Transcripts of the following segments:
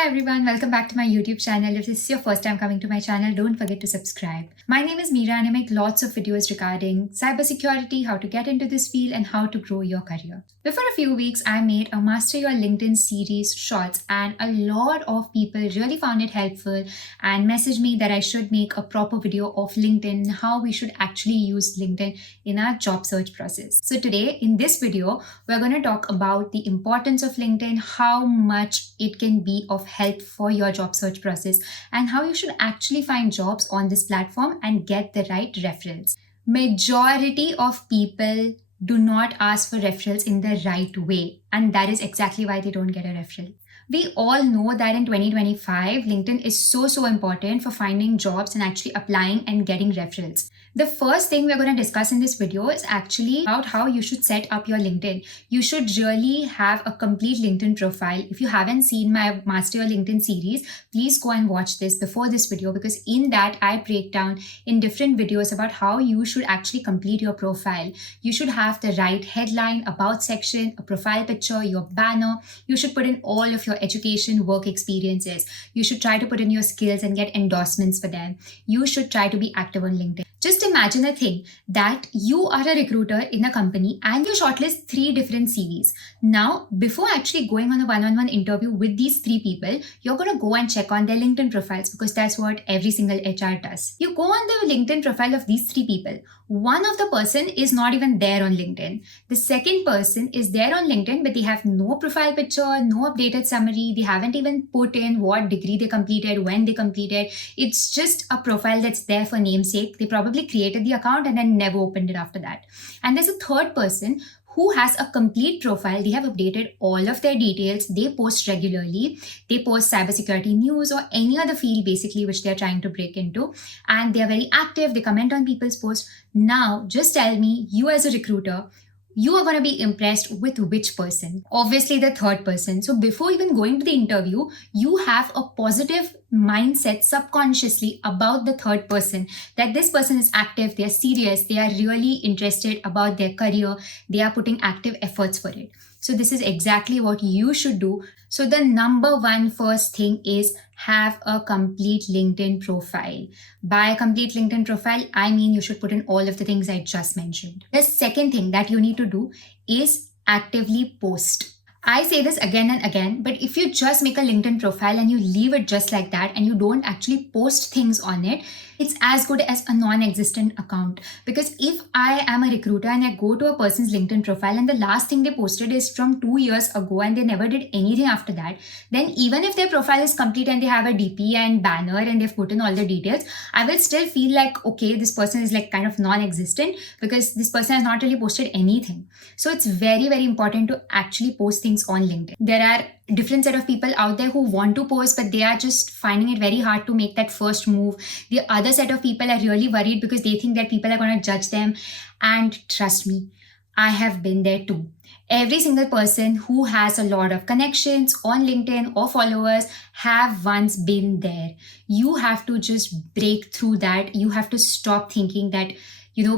Hi everyone, welcome back to my YouTube channel. If this is your first time coming to my channel, don't forget to subscribe. My name is Meera and I make lots of videos regarding cybersecurity, how to get into this field and how to grow your career. Before a few weeks, I made a Master Your LinkedIn series shorts and a lot of people really found it helpful and messaged me that I should make a proper video of LinkedIn, how we should actually use LinkedIn in our job search process. So today in this video, we're going to talk about the importance of LinkedIn, how much it can be of help for your job search process, and how you should actually find jobs on this platform and get the right referrals. Majority of people do not ask for referrals in the right way, and that is exactly why they don't get a referral. We all know that in 2025, LinkedIn is so important for finding jobs and actually applying and getting referrals. The first thing we're going to discuss in this video is actually about how you should set up your LinkedIn. You should really have a complete LinkedIn profile. If you haven't seen my Master Your LinkedIn series, please go and watch this before this video, because in that I break down in different videos about how you should actually complete your profile. You should have the right headline, about section, a profile picture, your banner. You should put in all of your education, work experiences. You should try to put in your skills and get endorsements for them. You should try to be active on LinkedIn. Just imagine a thing that you are a recruiter in a company and you shortlist 3 different CVs. Now, before actually going on a one-on-one interview with these 3 people, you're going to go and check on their LinkedIn profiles, because that's what every single HR does. You go on the LinkedIn profile of these 3 people. One of the person is not even there on LinkedIn. The second person is there on LinkedIn, but they have no profile picture, no updated summary. They haven't even put in what degree they completed, when they completed. It's just a profile that's there for namesake. They probably created the account and then never opened it after that. And there's a third person who has a complete profile. They have updated all of their details. They post regularly. They post cybersecurity news or any other field basically which they're trying to break into. And they're very active. They comment on people's posts. Now, just tell me, you as a recruiter, you are going to be impressed with which person? Obviously, the third person. So before even going to the interview, you have a positive mindset subconsciously about the third person, that this person is active, they are serious, they are really interested about their career, they are putting active efforts for it. So this is exactly what you should do. So the number one first thing is have a complete LinkedIn profile. By a complete LinkedIn profile, I mean you should put in all of the things I just mentioned. The second thing that you need to do is actively post. I say this again and again, but if you just make a LinkedIn profile and you leave it just like that and you don't actually post things on it, it's as good as a non-existent account. Because if I am a recruiter and I go to a person's LinkedIn profile and the last thing they posted is from 2 years ago and they never did anything after that, then even if their profile is complete and they have a DP and banner and they've put in all the details, I will still feel like, okay, this person is like kind of non-existent because this person has not really posted anything. So it's very important to actually post things on LinkedIn. There are different set of people out there who want to post, but they are just finding it very hard to make that first move. The other set of people are really worried because they think that people are going to judge them. And trust me, I have been there too. Every single person who has a lot of connections on LinkedIn or followers have once been there. You have to just break through that. You have to stop thinking that,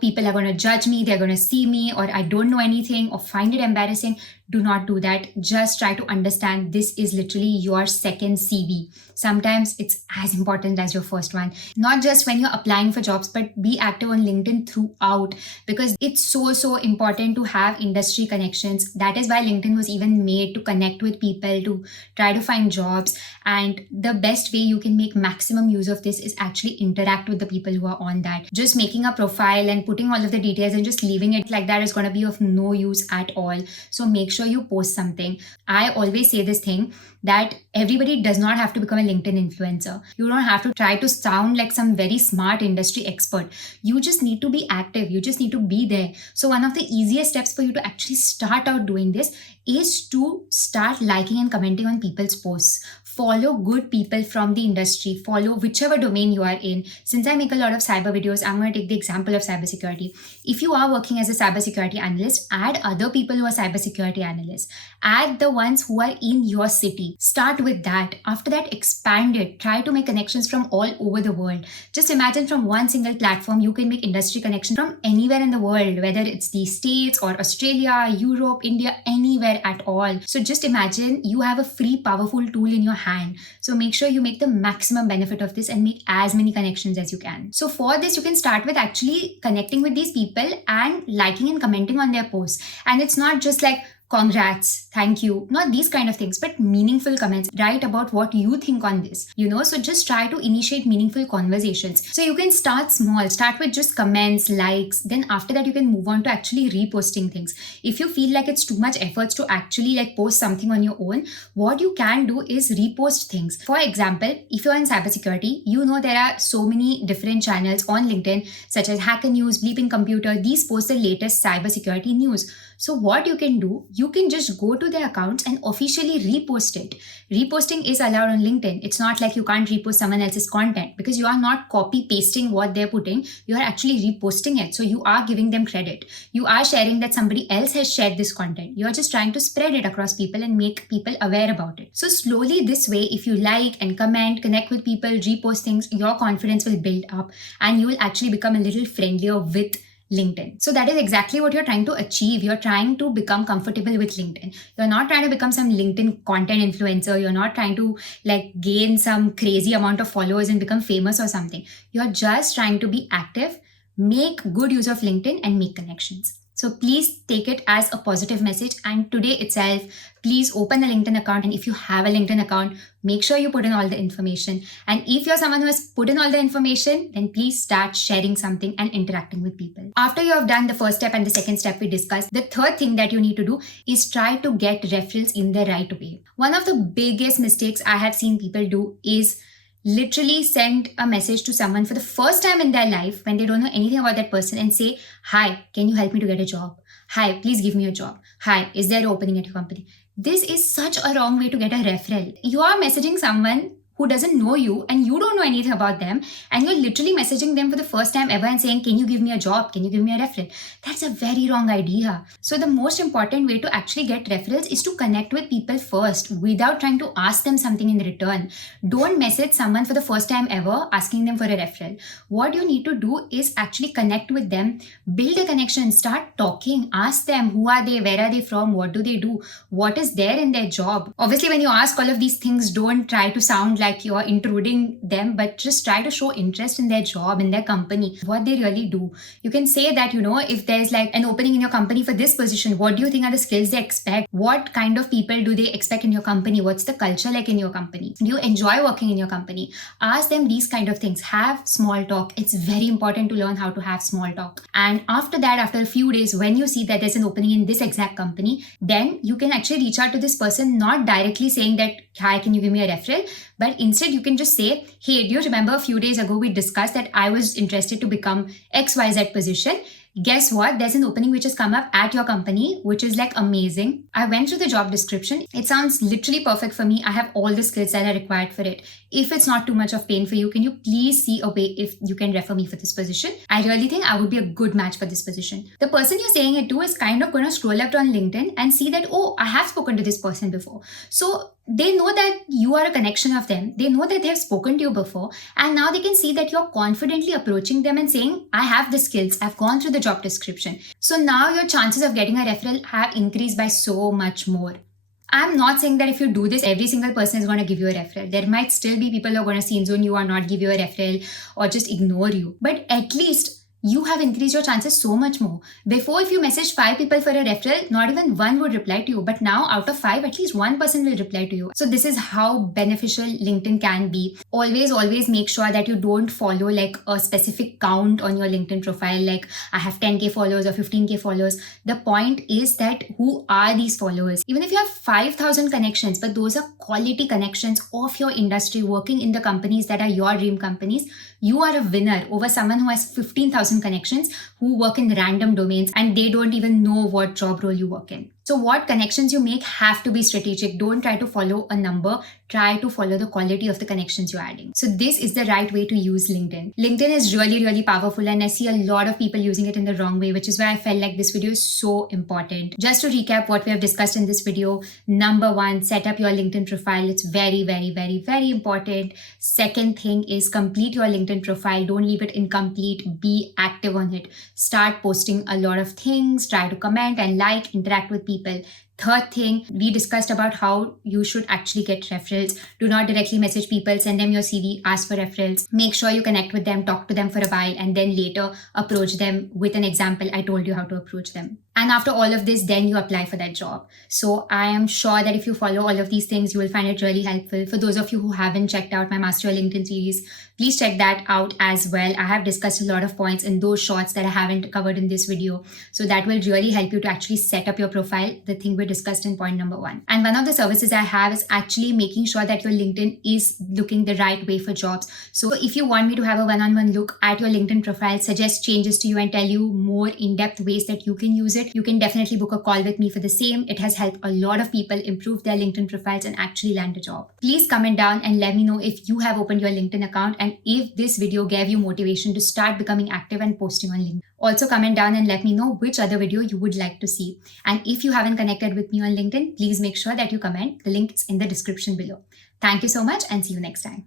people are going to judge me, they're going to see me, or I don't know anything, or find it embarrassing. Do not do that. Just try to understand this is literally your second CV. Sometimes it's as important as your first one. Not just when you're applying for jobs, but be active on LinkedIn throughout, because it's so important to have industry connections. That is why LinkedIn was even made, to connect with people, to try to find jobs. And the best way you can make maximum use of this is actually interact with the people who are on that. Just making a profile and putting all of the details and just leaving it like that is going to be of no use at all. So make sure you post something. I always say this thing that everybody does not have to become a LinkedIn influencer. You don't have to try to sound like some very smart industry expert. You just need to be active. You just need to be there. So one of the easiest steps for you to actually start out doing this is to start liking and commenting on people's posts. Follow good people from the industry. Follow whichever domain you are in. Since I make a lot of cyber videos, I'm going to take the example of cybersecurity. If you are working as a cybersecurity analyst, add other people who are cybersecurity analysts. Add the ones who are in your city. Start with that. After that, expand it. Try to make connections from all over the world. Just imagine from one single platform, you can make industry connections from anywhere in the world, whether it's the States or Australia, Europe, India, anywhere at all. So just imagine you have a free, powerful tool in your hand. So make sure you make the maximum benefit of this and make as many connections as you can. So for this, you can start with actually connecting with these people and liking and commenting on their posts. And it's not just like, congrats, thank you, not these kind of things, but meaningful comments. Write about what you think on this, so just try to initiate meaningful conversations. So you can start small, start with just comments, likes, then after that you can move on to actually reposting things. If you feel like it's too much efforts to actually like post something on your own, what you can do is repost things. For example, if you're in cybersecurity, there are so many different channels on LinkedIn such as Hacker News, Bleeping Computer. These post the latest cybersecurity news. So what you can do, you can just go to their accounts and officially repost it. Reposting is allowed on LinkedIn. It's not like you can't repost someone else's content because you are not copy pasting what they're putting. You are actually reposting it. So you are giving them credit. You are sharing that somebody else has shared this content. You're just trying to spread it across people and make people aware about it. So slowly this way, if you like and comment, connect with people, repost things, your confidence will build up and you will actually become a little friendlier with LinkedIn. So that is exactly what you're trying to achieve. You're trying to become comfortable with LinkedIn. You're not trying to become some LinkedIn content influencer. You're not trying to like gain some crazy amount of followers and become famous or something. You're just trying to be active, make good use of LinkedIn and make connections. So please take it as a positive message, and today itself, please open a LinkedIn account, and if you have a LinkedIn account, make sure you put in all the information. And if you're someone who has put in all the information, then please start sharing something and interacting with people. After you have done the first step and the second step we discussed, the third thing that you need to do is try to get referrals in the right way. One of the biggest mistakes I have seen people do is literally send a message to someone for the first time in their life when they don't know anything about that person and say, hi, can you help me to get a job? Hi, please give me a job. Hi, is there an opening at your company? This is such a wrong way to get a referral. You are messaging someone who doesn't know you and you don't know anything about them, and you're literally messaging them for the first time ever and saying, can you give me a job? Can you give me a referral? That's a very wrong idea. So the most important way to actually get referrals is to connect with people first without trying to ask them something in return. Don't message someone for the first time ever asking them for a referral. What you need to do is actually connect with them, build a connection, start talking, ask them who are they, where are they from, what do they do, what is there in their job. Obviously, when you ask all of these things, don't try to sound like you're intruding them, but just try to show interest in their job, in their company, what they really do. You can say that, if there's like an opening in your company for this position, what do you think are the skills they expect? What kind of people do they expect in your company? What's the culture like in your company? Do you enjoy working in your company? Ask them these kind of things. Have small talk. It's very important to learn how to have small talk. And after that, after a few days, when you see that there's an opening in this exact company, then you can actually reach out to this person, not directly saying that, hi, can you give me a referral? But instead, you can just say, hey, do you remember a few days ago we discussed that I was interested to become XYZ position? Guess what? There's an opening which has come up at your company, which is like amazing. I went through the job description. It sounds literally perfect for me. I have all the skills that are required for it. If it's not too much of pain for you, can you please see a way if you can refer me for this position? I really think I would be a good match for this position. The person you're saying it to is kind of going to scroll up on LinkedIn and see that, oh, I have spoken to this person before. So they know that you are a connection of them. They know that they have spoken to you before. And now they can see that you're confidently approaching them and saying, I have the skills. I've gone through the job description. So now your chances of getting a referral have increased by so much more. I'm not saying that if you do this, every single person is going to give you a referral. There might still be people who are going to see zone you or not give you a referral or just ignore you. But at least you have increased your chances so much more. Before, if you message 5 people for a referral, not even one would reply to you. But now, out of 5, at least one person will reply to you. So this is how beneficial LinkedIn can be. Always make sure that you don't follow like a specific count on your LinkedIn profile. Like I have 10k followers or 15k followers. The point is that who are these followers? Even if you have 5,000 connections, but those are quality connections of your industry working in the companies that are your dream companies, you are a winner over someone who has 15,000 connections who work in random domains and they don't even know what job role you work in. So what connections you make have to be strategic. Don't try to follow a number. Try to follow the quality of the connections you're adding. So this is the right way to use LinkedIn. LinkedIn is really powerful, and I see a lot of people using it in the wrong way, which is why I felt like this video is so important. Just to recap what we have discussed in this video, number 1, set up your LinkedIn profile. It's very important. Second thing is complete your LinkedIn profile. Don't leave it incomplete. Be active on it. Start posting a lot of things. Try to comment and like, interact with people. Third thing, we discussed about how you should actually get referrals. Do not directly message people, send them your CV, ask for referrals. Make sure you connect with them, talk to them for a while, and then later approach them with an example. I told you how to approach them. And after all of this, then you apply for that job. So I am sure that if you follow all of these things, you will find it really helpful. For those of you who haven't checked out my Master Your LinkedIn series, please check that out as well. I have discussed a lot of points in those shorts that I haven't covered in this video. So that will really help you to actually set up your profile, the thing we discussed in point number 1. And one of the services I have is actually making sure that your LinkedIn is looking the right way for jobs. So if you want me to have a one-on-one look at your LinkedIn profile, suggest changes to you and tell you more in-depth ways that you can use it, you can definitely book a call with me for the same. It has helped a lot of people improve their LinkedIn profiles and actually land a job. Please comment down and let me know if you have opened your LinkedIn account and if this video gave you motivation to start becoming active and posting on LinkedIn. Also comment down and let me know which other video you would like to see. And if you haven't connected with me on LinkedIn, please make sure that you comment. The link is in the description below. Thank you so much and see you next time.